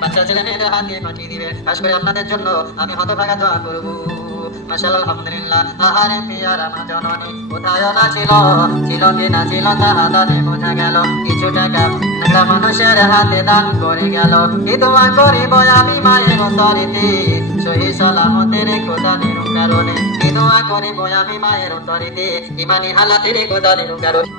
বাচ্চা ছেলে মেয়েদের হাত দিয়ে পাঠিয়ে দিবে, খাস করে আপনাদের জন্য আমি হতভাগা দোয়া করবো। মাশাআল্লাহ, আলহামদুলিল্লাহ। আহারে পিয়ার আমার জননী কোথায় না ছিল, ছিল কি না ছিল তা হাতে বোঝা গেল। কিছু টাকা একটা মানুষের হাতে দান করে গেল। কি দোয়া করিব আমি মায়ের অন্তরিতে, সহি সালামতে রেখো তাদের কারণে। কি দোয়া করিব আমি মায়ের অন্তরিতে, ইমানি হালাতে রেখো তাদের কারণে।